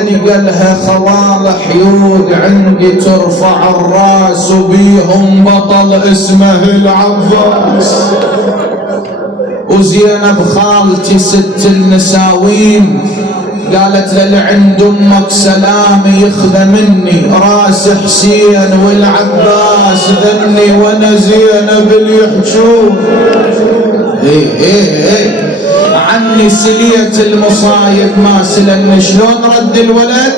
قالها خوال حيود عندي ترفع الراس وبيهم بطل اسمه العباس. وزينب خالتي ست النساوين قالت للي عند امك سلام يخذ مني راس حسين والعباس ذني وانا زينب اللي يحجون عني سلية المصايب ما سلن. شلون رد الولد؟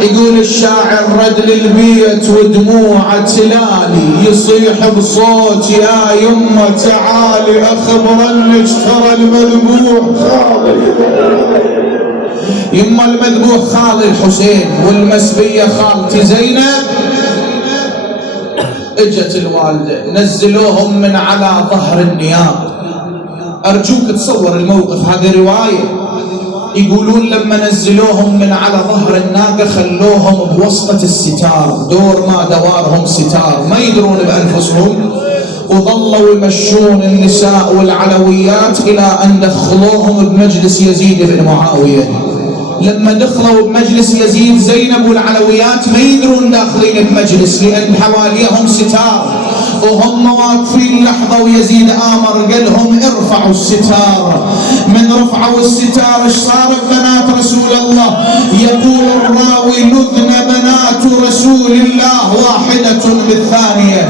يقول الشاعر رد للبيت ودموعه تلالي يصيح بصوت يا يمه تعالي اخبرنك ترى المذبوح خالي. يما المذبوح خالي الحسين والمسبيه خالتي زينب. اجت الوالده نزلوهم من على ظهر النياب. أرجوك تصور الموقف، هذه رواية. يقولون لما نزلوهم من على ظهر الناقة خلوهم بوسطة الستار، دور ما دوارهم ستار ما يدرون بأنفسهم، وظلوا يمشون النساء والعلويات إلى أن دخلوهم بمجلس يزيد بن معاوية. لما دخلوا بمجلس يزيد زينب والعلويات ما يدرون داخلين بمجلس لأن حواليهم ستار، وهم واقفين لحظة ويزيد آمر قال لهم ارفعوا الستار. من رفعوا الستار ايش صار ببنات رسول الله؟ يقول الراوي لذن بنات رسول الله واحدة بالثانية،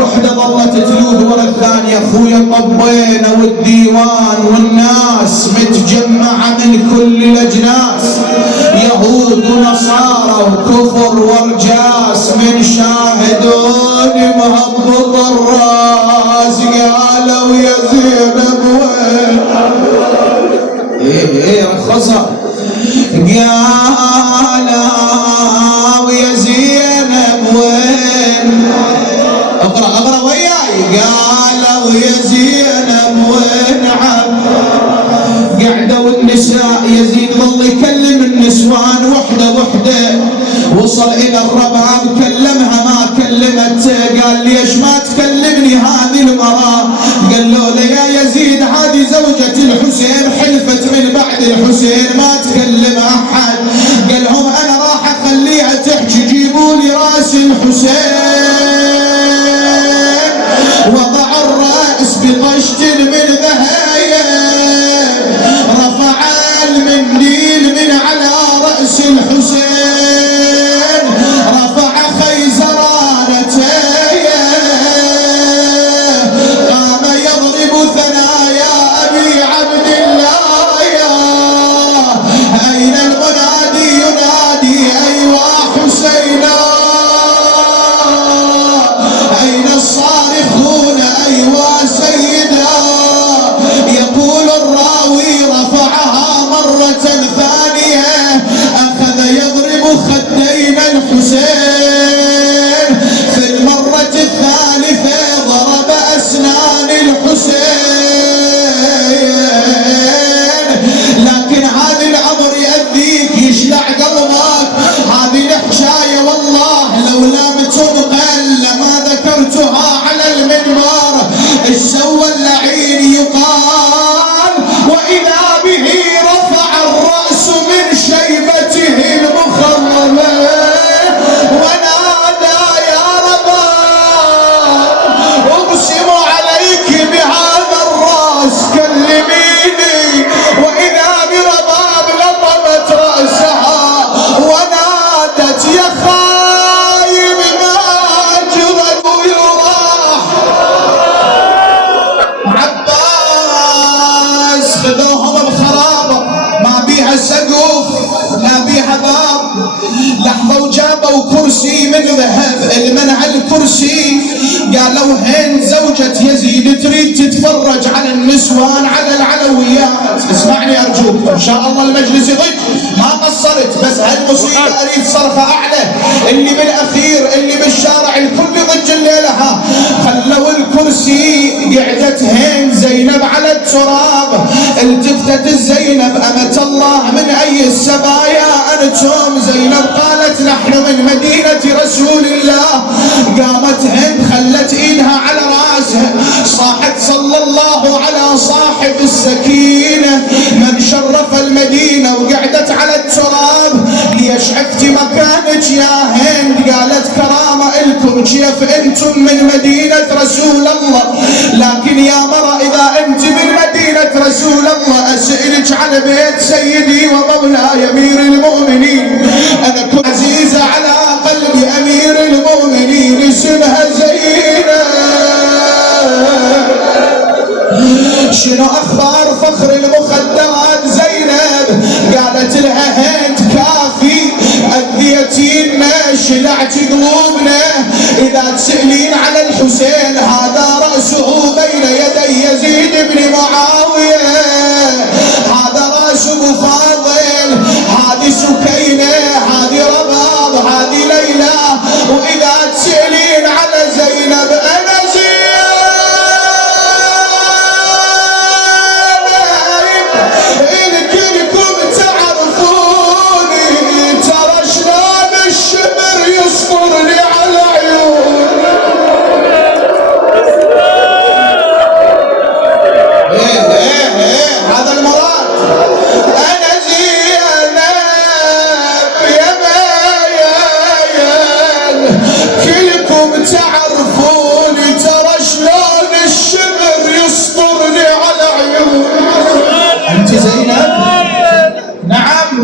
وحدة ظلت تلوذ ورا الثانية. اخويا طبينا والديوان والناس متجمعة من كل الاجناس، يهود ونصارى وكفر ورجاس من شاهدون مهبط الراس. قالوا يا زينب وين؟ رخصها. قالوا يا زينب وين؟ اقرا وياي. قالوا يا زينب وين قعدوا النساء. يزيد ظل يكلم النسوان وحده وحده، وصل الى الرباب كلمها ما كلمت. قال ليش ما تكلمني هذه المراه؟ قالوا له يا يزيد هذه زوجة الحسين حلفت من بعد الحسين ما تكلم احد. قال لهم انا راح اخليها تحكي جيبوا لي راس الحسين. وضع الراس بطشت من ذهب، رفع المنديل من على رأس الحسين، رفع خيزرانته، قام يضرب ثنايا أبي عبد الله. أين المنادي ينادي أيوا حسينا؟ أين الصارخون أيوا سيدا؟ يقول الراوي رفعها مرة ثانية أخذ يضرب خدين الحسين. في المرة الثالثة ضرب أسنان الحسين. لكن هذا الأمر يأذيك يشلع قلبك. هذه الحكاية والله لو لم تنقل لما ذكرتها على المنبر. ايش سوى اللعين؟ يقال وإذا به رفع الرأس من شيبته المخضبة ونادى يا رباب أقسم عليك بهذا الرأس كلميني. وإذا برباب لطمت رأسها ونادت يا خايب ما أجرد يراح. عباس خذوهم بخرابة ما بيها سقف لا بيها باب. لحظة وجابوا كرسي من ذهب. المنع الكرسي قالوا هين زوجة يزيد تريد تتفرج على النسوان على العلويات. اسمعني أرجوك إن شاء الله المجلس يضج ما قصرت، بس هالمصيبة أريد صرخة أعلى. اللي بالأخير اللي بالشارع الكل يضج الليلة. خلوا الكرسي قعدت هين زينب على التراب. التفتت الزينب أمة الله من أي السبايا أنتم؟ زينب قالت نحن من مدينة رسول الله. قامت هند خلت ايدها على راسها صاحت صلى الله على صاحب السكينة من شرف المدينة وقعدت على التراب. ضحكتي مكانك يا هند. قالت كرامة إلكم كيف أنتم من مدينة رسول الله، لكن يا مرة إذا أنت من مدينة رسول الله أسألك عن بيت سيدي ومولاي أمير المؤمنين. أنا كنت عزيزة على قلب أمير المؤمنين اسمها زينب. شنو أخبار فخر المخدرات زينب؟ قالت لها هند كافي، أذيتينا شلعتي قلوبنا. إذا تسألين على الحسين هذا رأسه بين يدي يزيد بن معاوية، هذا رأس أبو فاضل، هذه سكينة، هذه رباب، هذه ليلى. وإذا تسألين على زينب أنا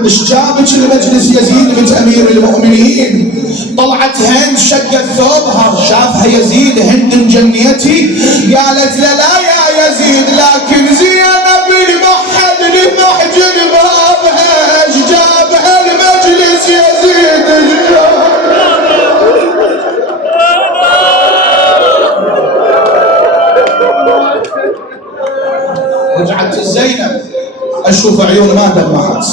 ايش جابك لمجلس يزيد بنت امير المؤمنين؟ طلعت هند شقت ثوبها شافها يزيد، هند مجنيتي. قالت لا يا يزيد لكن زينب المحد لمحجن بابها، ايش جابها لمجلس يزيد؟ رجعت زينب اشوف عيون ما دمعت.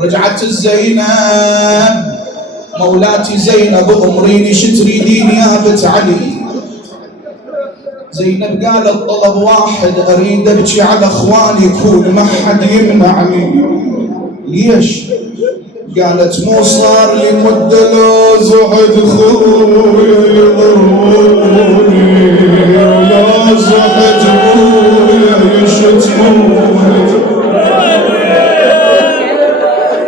رجعت الزينب مولاتي زينب امريني شتريدين يا بنت علي. زينب قالت طلب واحد اريد ابكي على اخواني يكون ما حد يمنعني. ليش؟ قالت مو صار لي مده لو زعد خويا يضروني، لو زعد خويا يشتموني.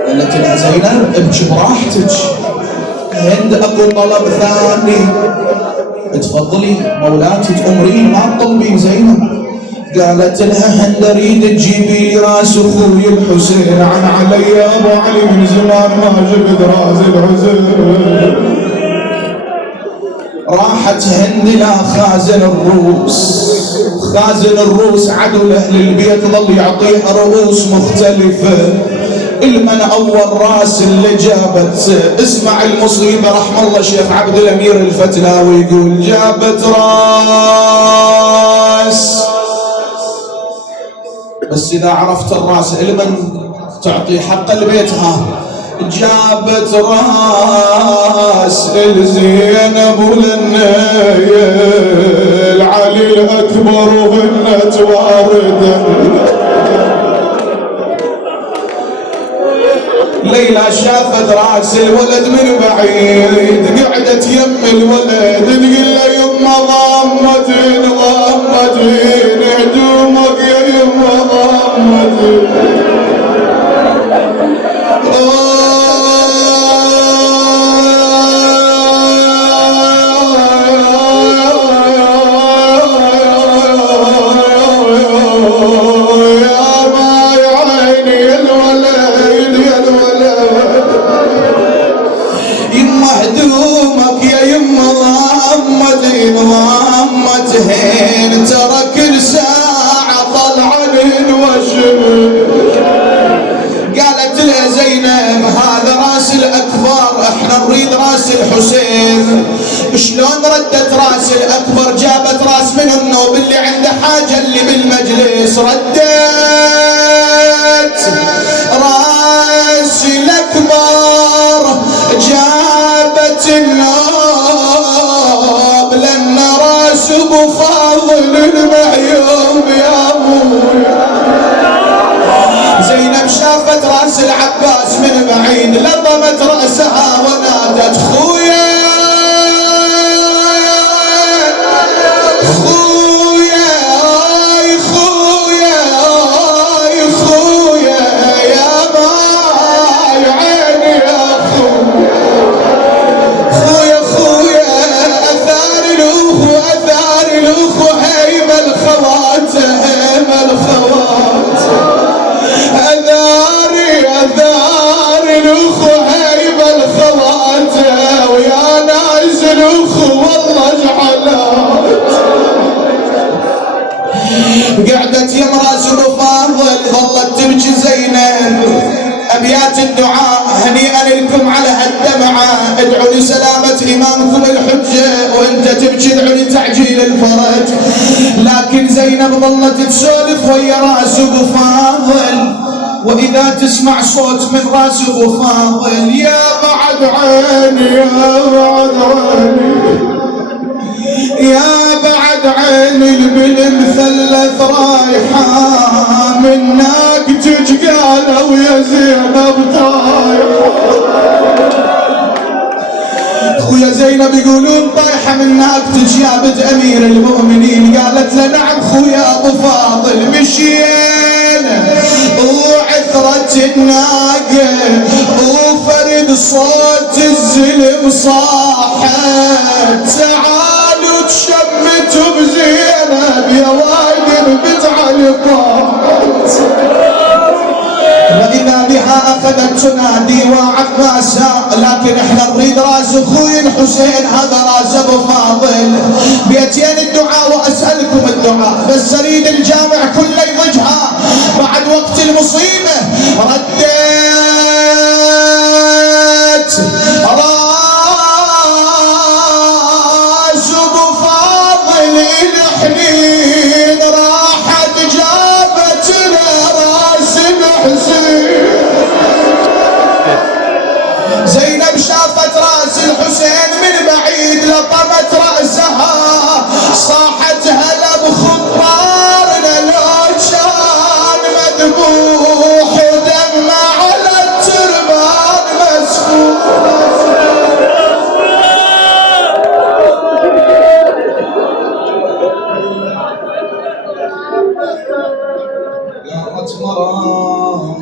قالت لها زينب ابكي براحتك، هند اكو طلب ثاني. تفضلي مولاتي تأمرين ما تطلبين زينب. قالت لها هند اريد تجيبي لي راس اخوي الحسين، عن علي ابو علي من زمان ما جبت راس الحسين. راحت هند الى خازن الروس. خازن الروس عدو لاهل البيت ظل يعطيها رؤوس مختلفه. المن اول راس اللي جابت، اسمع المصيبه رحم الله شيخ عبد الامير الفتلاوي يقول جابت راس، بس اذا عرفت الراس المن تعطي حق لبيتها. جابت راس الزينب وللنيل علي الاكبر وهنت وارده. ليلى شافت راس الولد من بعيد، قعدت يم الولد تقول له يما ضمتين ضمتين هدومك يا يما ضمتين. ترى كل ساعة طلعن وشم. قالت له زينب هذا راس الأكبر، احنا نريد راس الحسين. شلون ردت راس الأكبر؟ جابت راس من النوب اللي عنده حاجة اللي بالمجلس. ردت راس الأكبر جابت النوب لأن راس أبو فاضل المعيوب يا أبوي. زينب شافت راس العباس من بعيد، لطمت رأسها ونادت خويا خويا خويا خويا يا ما تدعو لتعجيل الفرج. لكن زينب ظلت تسولف ويا راس ابو فاضل، واذا تسمع صوت من راس ابو فاضل يا بعد عيني يا بعد عيني يا بعد عيني بالمثلث رايحة منك تجقالة ويا زينب طايحة. خويا زينب يقولون طايحة منك تجي يا بنت امير المؤمنين. قالت له نعم خويا ابو فاضل. مشينا وعثرت الناقة وفرد صوت الزلم صاحت تعالوا تشمتوا بزينب يا وايد بتعالي طاحت. وإذا بها أخذت تنادي وعباسا. لكن احنا نريد راس اخوي الحسين هذا راس ابو فاضل. بيتين الدعاء واسألكم الدعاء بس اريد الجامع كله يضجها بعد وقت المصيبة. رديت راس ابو فاضل الحنين راحت جابت له راس الحسين. زينب شافت راس الحسين من بعيد لطمت رأسها صاحت هلا بخطارنا لو كان مذبوح ودم على التربان مسفوح. قامت مرام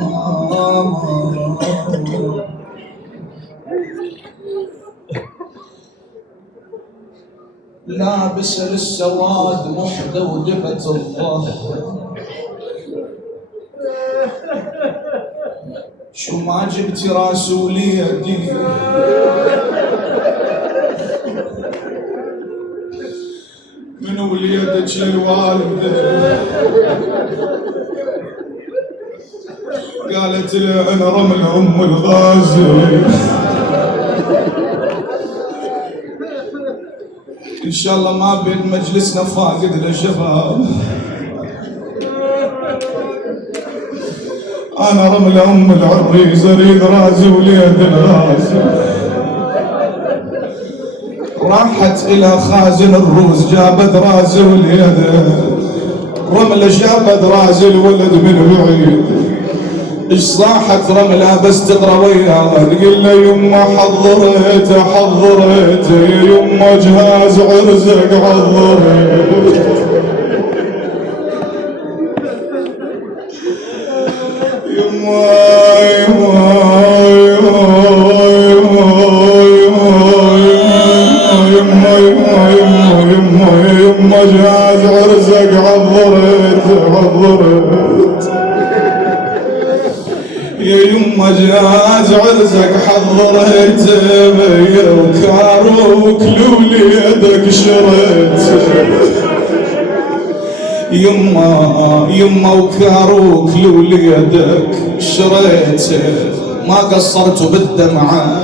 لابس للسواد محدى ودبت الظهر. شو ما جبتي راس وليدي من وليدك للوالده. قالت له انا رمل ام الغازي ان شاء الله ما بين مجلسنا فاقد للشباب. انا رمل ام العريس اريد راسي وليد الغازي. راحت الى خازن الروس جابت راسي وليده. رمله جابت راسي الولد من بعيد. ايش صاحت رملة بس تقرا وياها تقول له يما حضرت يا يما جهاز عرزك حضرت. يما جهاز عرزك حضرت يا يما جهاز عرزك حضرت وكاروك لوليدك شريت. يما وكاروك لوليدك شريت. ما قصرتوا بالدمعة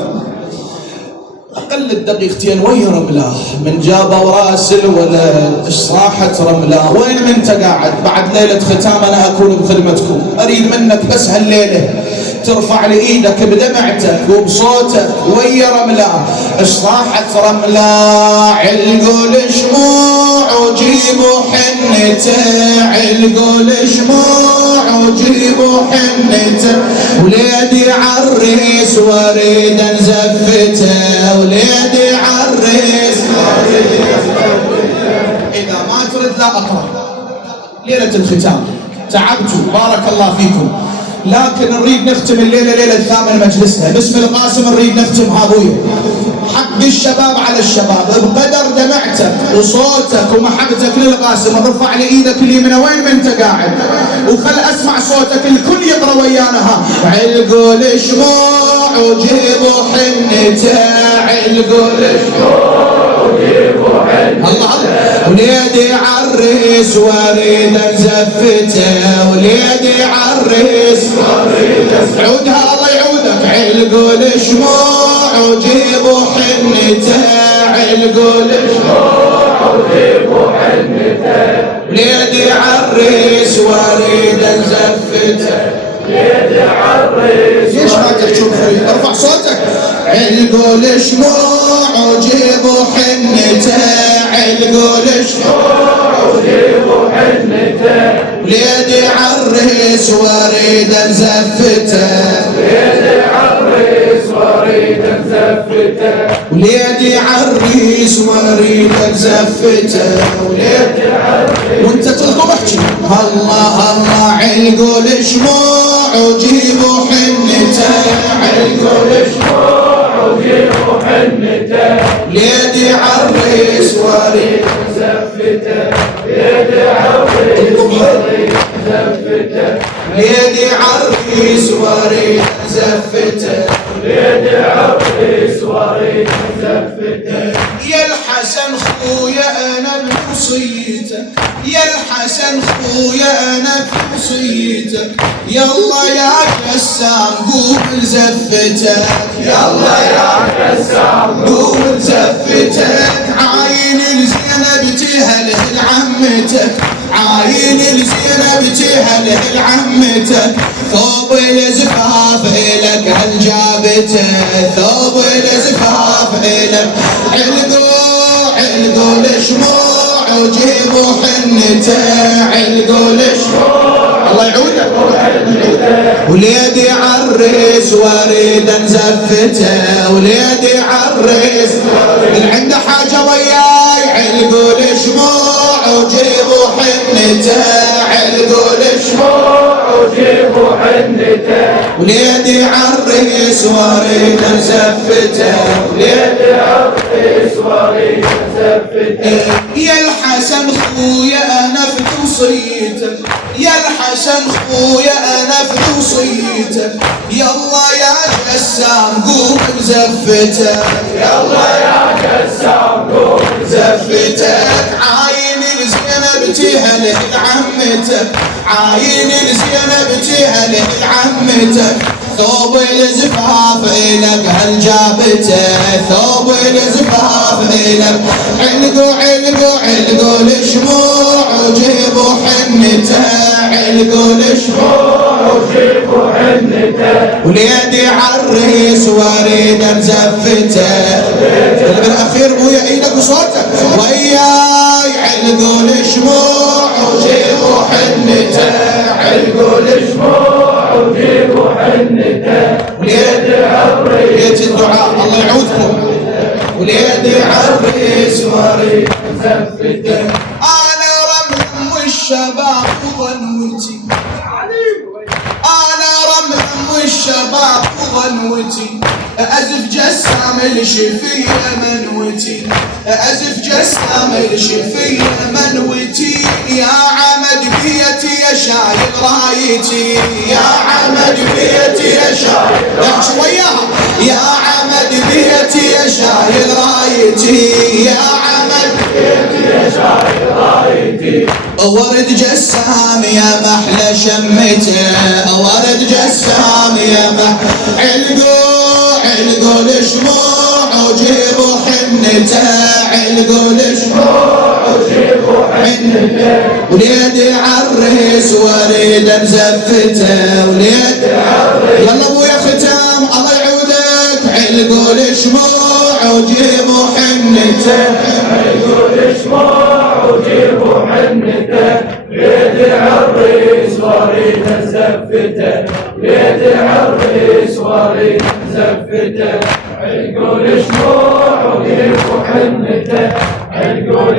اقل الدقيقتين ويا رملاه من جابوا راس الولد. ايش صاحت رملاه وين من انت قاعد بعد ليله ختام انا اكون بخدمتكم. اريد منك بس هالليله ترفع لي ايدك بدمعتك وبصوتك ويا رملاه. ايش صاحت رملاه علقوا الشموع وجيبوا حنته علقوا الشموع وجيبوا حنته. وليدي عريس واريد نزفته وليدي عريس اذا ما ترد لا اقرا. ليله الختام تعبتوا بارك الله فيكم لكن نريد نختم الليله ليله ثامن مجلسنا. باسم القاسم نريد نختمها ابويا. حق الشباب على الشباب بقدر دمعتك وصوتك ومحبتك للقاسم ارفع لي ايدك اليمنى وين ما انت قاعد وخل اسمع صوتك الكل يقرا ويانا. علقوا الشموع وجيبوا حنته علقوا الشموع وجيبوا حنته. الله وليدي عريس واريد نزفته وليدي عريس عودها الله يعودك. علقوا الشموع وجيبوا حنته علقوا الشموع وجيب حنته وليدي عريس وريد زفته ليدي عريس. ليش ما تحجون خوي؟ ارفع صوتك. علقوا شموع وجيبوا حنته علقوا شموع وجيبوا حنته وليدي عريس وريد زفته ليدي عريس وريد زفته وليدي عريس وريد زفته وليدي عريس. وانت تلقوا احكي الله الله. علقوا شموع وجيبوا حنته علقوا شموع وجيبوا حنته ليدي عريس وريد زفته ليدي عريس وريد زفته ليدي عريس وريد زفته ليدي عريس وريد زفته. يا الحسن خويا انا بوصيتك يا الحسن خويا انا بوصيتك يلا يا قسام قوم زفتك يلا يا قسام قوم زفتك. عاين الزينب تهله لعمتك عاين الزينب تهله لعمتك ثوب الزفاف الك هل جابته ثوب الزفاف الك. علقوا شموع وجيبوا حنته علقوا شموع الله يعودك وليدي عريس وريد زفته وليدي عريس. اللي عنده حاجه وياي علقوا شموع وجيبوا حنته علقوا شموع وجيبوا حنته وليدي عريس وريد زفته وليدي عريس وريد زفته. يا الحسن خويا انا في توصيتك يا الحسن خويا انا في توصيتك يلا يا قسام قوم بزفتك يلا يا قسام قوم بزفتك. عاين الزينب تهله لعمتك عاين الزينب تهله لعمتك ثوب الزفاف الك هل جابته ثوب الزفاف الك. علقوا شموع وجيبوا حنته علقوا شموع وجيبوا حنته وليدي عريس وريد زفته. اللي بالاخير ابويا ايدك وصوتك وياي. علقوا شموع وجيبوا حنته علقوا شموع وجيبوا حنته وليدي عريس. بيت الدعاء الله يعودكم وليدي عريس وريد زفته. انا رمم والشباب وظنوتي انا رمم والشباب وظنوتي ازف جسام الشفيه منوتي ازف جسام الشفيه منوتي. يا عمد بيتي يا شايل رايتي يا عمد بيتي يا شايل احكي وياها يا عمد بيتي يا شايل رايتي يا عمد بيتي يا شايل رايتي. ورد جسام يا محلى شمته ورد جسام يا محلى. علقوا شموع وجيبوا حنته علقوا شموع وجيبوا حنته وليدي عريس وريد زفته وليدي عريس. يلا ابويا ختام الله يعودك. علقوا شموع وجيبوا حنته علقوا شموع وجيبوا حنته ليدي عريس وريد زفته ليدي عريس وريد زفته. علقوا شموع وجيبوا حنته علقوا